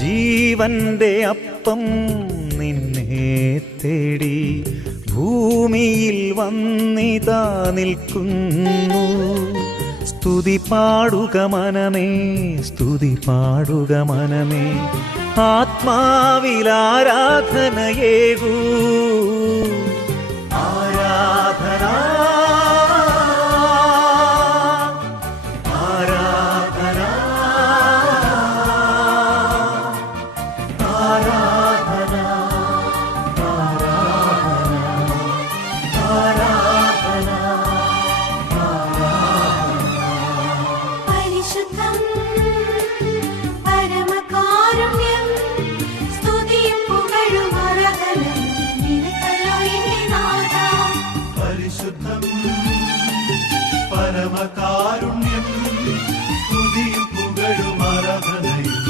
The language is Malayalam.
ജീവന്റെ അപ്പം നിന്നെ തേടി ഭൂമിയിൽ വന്നിതാ നിൽക്കുന്നു. സ്തുതി പാടുക മനമേ, സ്തുതി പാടുക മനമേ, ആത്മാവിൽ ആരാധനയേകൂ. ആരാധന